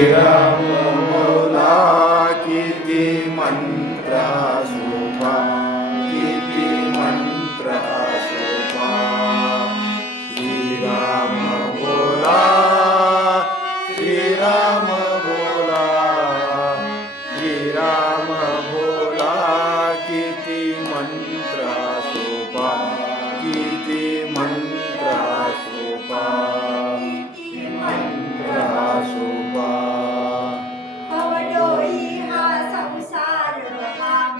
राम बोला किती मंत्र शोभा, किती मंत्र शोभा. श्रीराम बोला, श्रीराम बोला, श्रीराम बोला किती मंत्र शोभा, किती मंत्र शोभा, मंत्र शोभा.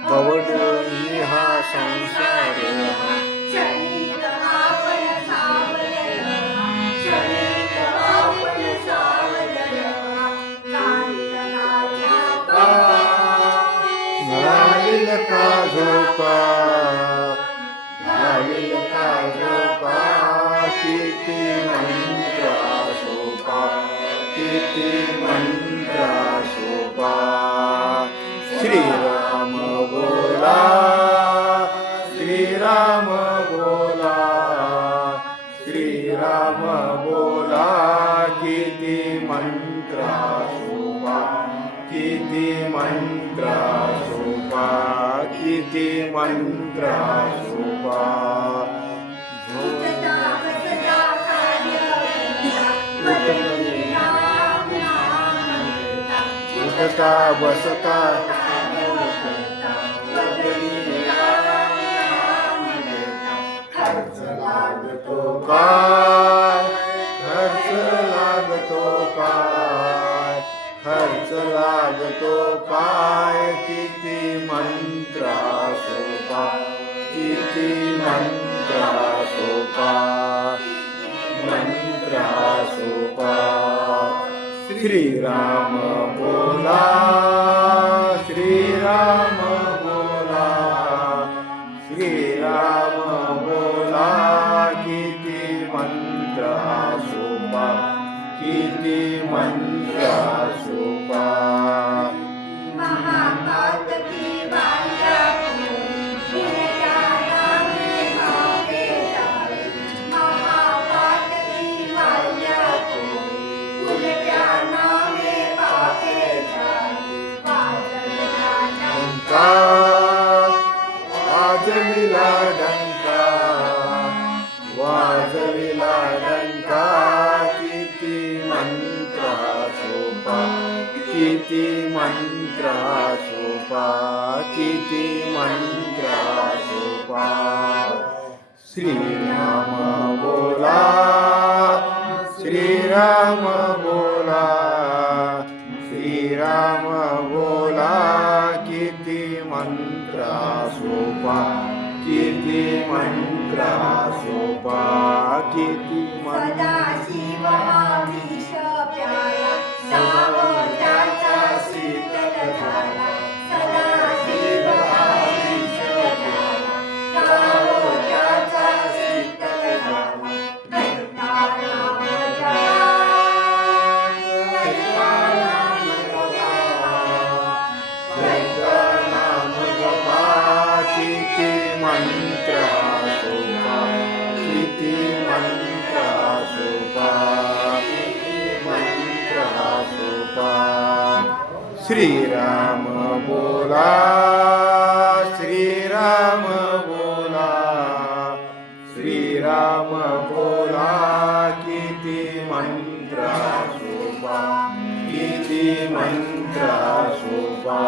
भवडोही हा संसार हा, क्षणिक आपण सावध रहा. घालील का झोपा, घालील का झोपा, किती मंत्र शोभा, किती मंत्र शोभा. श्रीराम बोला, श्रीराम बोला, श्रीराम बोला किती मंत्र शोभा, किती मंत्र शोभा, किती मंत्र शोभा. उठता बसता खर्च लागतो काय, खर्च लागतो काय, खर्च लागतो काय, किती मंत्र शोभा, किती मंत्र शोभा, मंत्र शोभा. श्रीराम बोला, श्रीराम बोला, श्रीराम बोला किती मंत्र शोभा, किती मंत्र शोभा. वाजविला डंका, वाजविला डंका, किती मंत्र शोभा, किती मंत्र शोभा, किती मंत्र शोभा. श्रीराम बोला, श्रीराम बोला, श्रीराम बोला किती मंत्र शोभा, किती मंत्र शोभा, किती मंत्र. सदाशिव हा विष प्याला, सावधाचा शीतल झाला. सदाशिव हा विष प्याला, सावधाचा शीतल झाला. कैता नाम जपा, कैता नाम जपा, किती मंत्र शोभा, किती मंत्र शोभा, मंत्र शोभा. श्रीराम बोला, श्रीराम बोला, श्रीराम बोला किती मंत्र शोभा, किती मंत्र शोभा.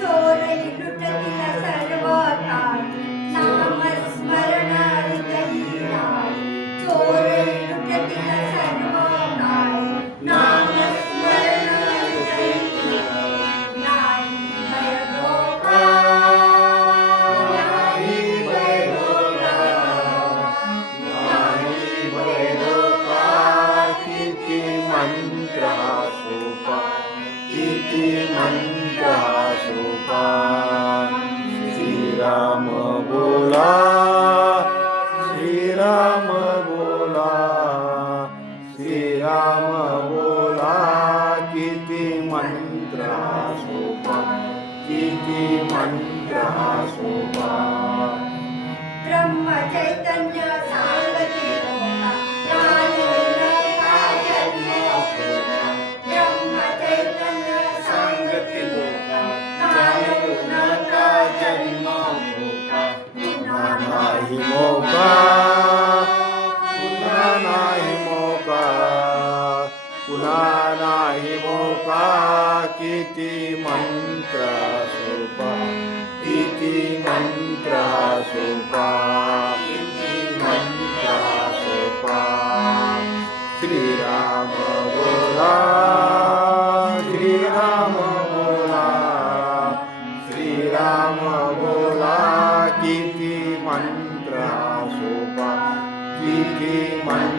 चोरई लुटतील सर्व काळी, नामस्मरण हृदयी राही. चोरई लुटतील सर्व काळी, नामस्मरण हृदयी राही. नाही भय धोका, नाही भय धोका, नाही भय धोका, किती मंत्र शोभा, किती मंत्र शोभा. श्रीराम बोला, श्रीराम बोला, श्रीराम बोला किती मंत्र शोभा, किती मंत्र शोभा. ब्रह्म चैतन्य सांगते होता, नाही नका जन्म होता. पुन्हा नाही मोका किती मंत्र सोपा किती मंत्र सोपा किती मंत्र सोपा श्रीराम बोला श्रीराम बोला श्रीराम बोला किती मंत्र सोपा किती मंत्र